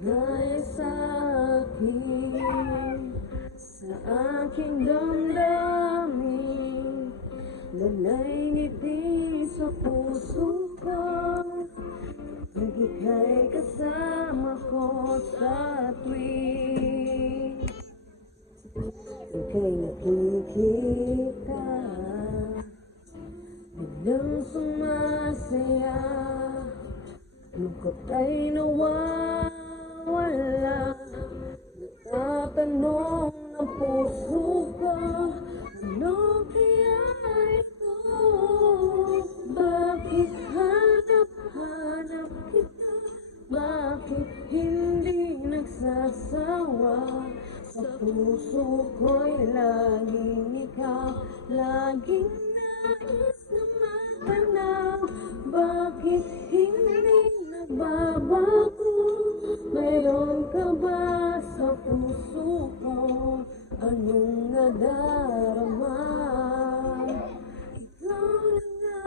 Dahil sa akin, sa aking damdamin, nanay ngiti sa puso ko, pag ika'y kasama ko sa tuwing ika'y nakikita, biglang sumasaya, lungkot ay nawawala. Nagtatanong ang puso ko, ano kaya ito? Bakit hanap-hanap kita? Bakit hindi nagsasawa? Sa puso ko'y laging ikaw, laging nais na matanaw. Bakit hindi nagbabago? Mayroon ka ba sa puso ko? Anong nadarama? Ikaw na nga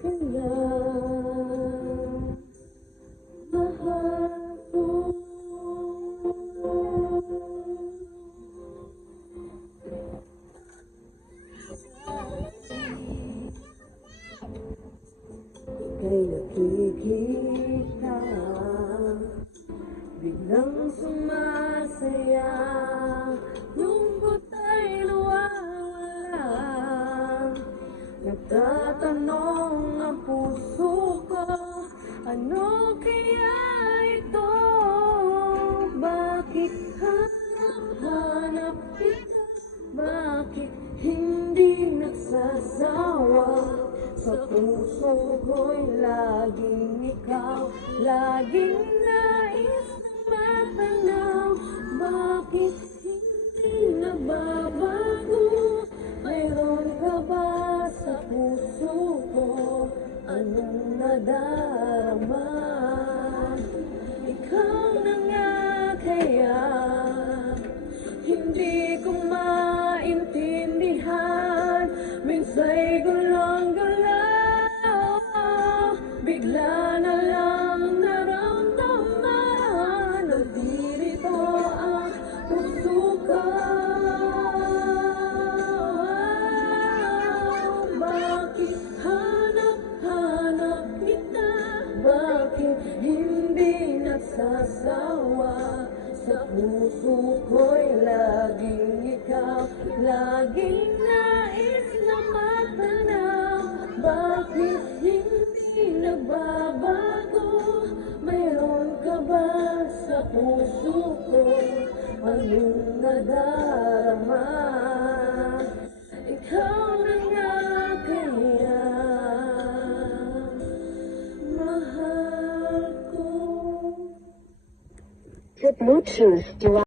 kaya, mahal ko. Ika'y nakikita, biglang sumasaya, lungkot ay nawawala. Nagtatanong ang puso ko, ano kaya ito? Bakit hanap-hanap kita? Bakit hindi nagsasawa? Sa puso ko'y laging ikaw, laging nais na matanaw. Bakit hindi nagbabago? Mayroon ka ba sa puso ko? Anong nadarama? Ikaw na nga kaya, hindi ko maintindihan. Minsa'y gulong-gulaw, bigla na lang naramdaman, nagdirito ang puso ko. Bakit hanap-hanap kita? Bakit hindi nagsasawa? Sa puso ko'y laging ikaw, laging nais na matanaw. Bakit hindi nagbabago? Mayroon ka ba sa puso ko? Anong nadarama? Ikaw na nga kaya, mahal ko. The Bluetooth device